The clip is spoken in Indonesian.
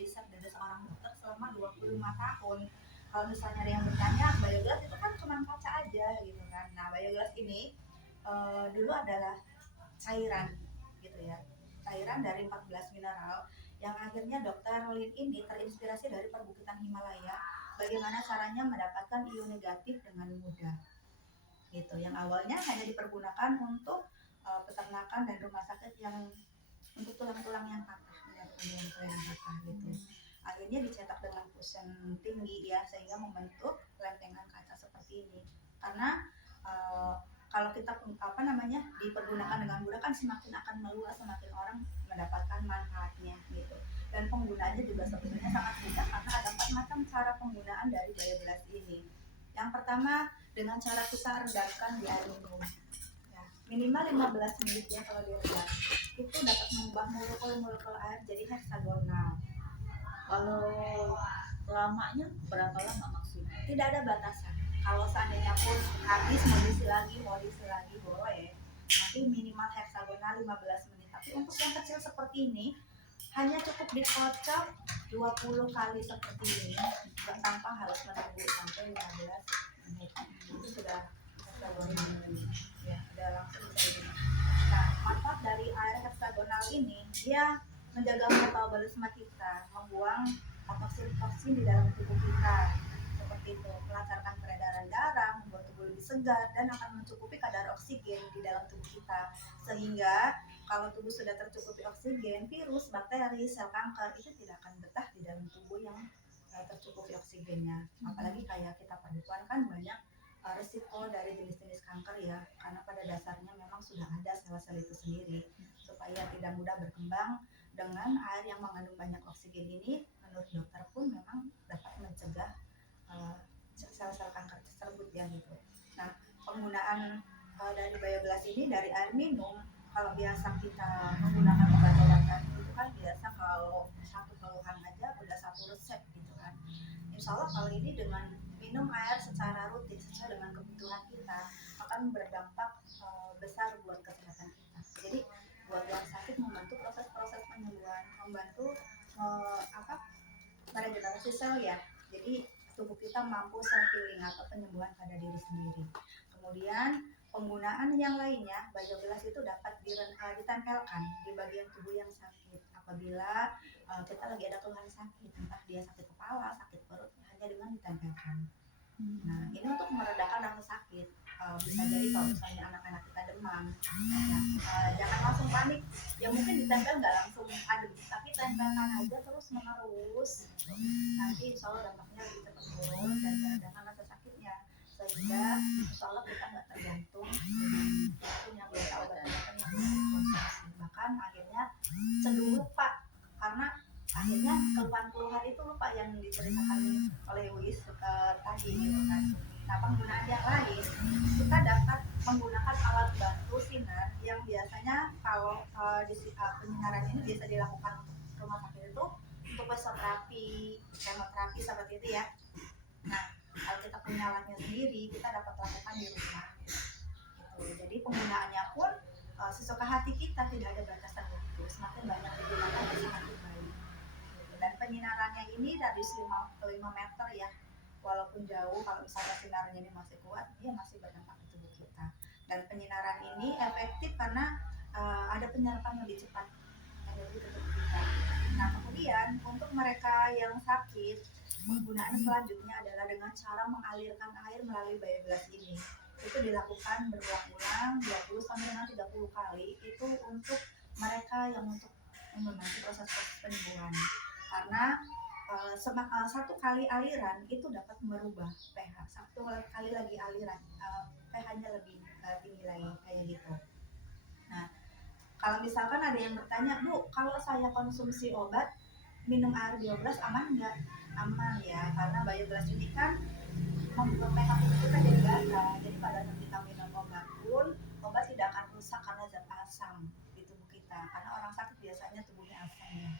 riset dari seorang dokter selama 25 tahun. Kalau misalnya ada yang bertanya, biogas itu kan cuma kaca aja gitu kan. Nah, biogas ini dulu adalah cairan gitu ya. Cairan dari 14 mineral yang akhirnya Dr. Lin ini terinspirasi dari perbukitan Himalaya. Bagaimana caranya mendapatkan ion negatif dengan mudah gitu. Yang awalnya hanya dipergunakan untuk peternakan dan rumah sakit yang untuk tulang-tulang yang patah, tulang-tulang yang patah gitu. Akhirnya dicetak dengan fusion tinggi ya, sehingga membentuk lempengan kaca seperti ini. Karena kalau kita dipergunakan dengan mudah kan semakin akan meluas, semakin orang mendapatkan manfaatnya gitu. Dan penggunaannya juga sebetulnya sangat mudah karena ada 4 macam cara penggunaan dari biogas ini. Yang pertama, dengan cara kita rendamkan di air minum ya, minimal 15 menit ya. Kalau direndam itu dapat mengubah molekul-molekul air jadi heksagonal. Kalau lamanya berapa lama maksudnya? Tidak ada batasan. Kalau seandainya pun habis mau diisi lagi boleh. Nanti minimal heksagonal 15 menit. Tapi untuk yang kecil seperti ini hanya cukup dikocok 20 kali seperti ini, tanpa harus menunggu sampai 15 menit. Itu sudah heksagonal ya, sudah langsung bisa digunakan. Nah, manfaat dari air heksagonal ini, dia menjaga metabolisme kita, membuang toksin-toksin di dalam tubuh kita, seperti itu, melancarkan peredaran darah, membuat tubuh lebih segar, dan akan mencukupi kadar oksigen di dalam tubuh kita. Sehingga kalau tubuh sudah tercukupi oksigen, virus, bakteri, sel kanker itu tidak akan betah di dalam tubuh yang tercukupi oksigennya. Apalagi kayak kita perempuan kan banyak risiko dari jenis-jenis kanker ya, karena pada dasarnya memang sudah ada sel-sel itu sendiri. Supaya tidak mudah berkembang, dengan air yang mengandung banyak oksigen ini, menurut dokter pun memang dapat mencegah sel-sel kanker tersebut ya gitu. Nah, penggunaan dari biogas ini dari air minum, kalau biasa kita menggunakan obat-obatan itu kan biasa kalau satu keluhan aja udah satu resep gitu kan. Insya Allah kalau ini dengan minum air secara rutin sesuai dengan kebutuhan kita akan berdampak besar buat kesehatan kita. Jadi buat yang sakit membantu proses-proses penyembuhan, membantu meregenerasi sel ya. Jadi tubuh kita mampu self healing atau penyembuhan pada diri sendiri. Kemudian penggunaan yang lainnya, biogas itu dapat ditempelkan di bagian tubuh yang sakit. Apabila kita lagi ada keluhan sakit, entah dia sakit kepala, sakit perut, hanya dengan ditempelkan. Nah, ini untuk meredakan rasa sakit. Bisa jadi kalau misalnya anak-anak kita demam, jangan langsung panik. Ya mungkin ditempel nggak langsung adem, tapi tempelkan aja terus menerus. Nanti insya Allah dampaknya lebih cepat turun dan meredakan rasa sakitnya. Sehingga insya Allah kita nggak tergantung punya biaya obat-obatan yang dikonsumsi. Bahkan akhirnya cenderung lupa karena akhirnya keluhan-keluhan itu lupa yang diceritakan oleh Wis tadi gitu kan. Nah, penggunaan yang lain kita dapat menggunakan alat bantu sinar yang biasanya kalau penyinaran ini biasa dilakukan untuk rumah sakit itu untuk mesoterapi, kemoterapi seperti itu ya. Nah, kalau kita punya alatnya sendiri kita dapat lakukan di rumah gitu. Jadi penggunaannya pun sesuka hati kita, tidak ada batasan waktu. Semakin banyak digunakan semakin baik. Dan penyinarannya ini radius 5 meter ya, walaupun jauh, kalau misalnya sinarnya ini masih kuat, dia masih berdampak ke tubuh kita. Dan penyinaran ini efektif karena ada penyerapan lebih cepat energi ke tubuh kita. Nah, kemudian untuk mereka yang sakit, penggunaan selanjutnya adalah dengan cara mengalirkan air melalui biogas ini. Itu dilakukan berulang-ulang 20 sampai dengan 30 kali. Itu untuk mereka yang untuk membantu proses-proses penyembuhan. Karena satu kali aliran itu dapat merubah pH. Satu kali lagi aliran pH-nya lebih tinggi lagi kayak gitu. Nah, kalau misalkan ada yang bertanya, Bu, kalau saya konsumsi obat minum air biogas aman nggak? Aman ya, karena biogas ini kan membuat pH tubuh kita jadi bata. Jadi pada saat kita minum obat pun, obat tidak akan rusak karena zat asam di tubuh kita. Karena orang sakit biasanya tubuhnya asam ya.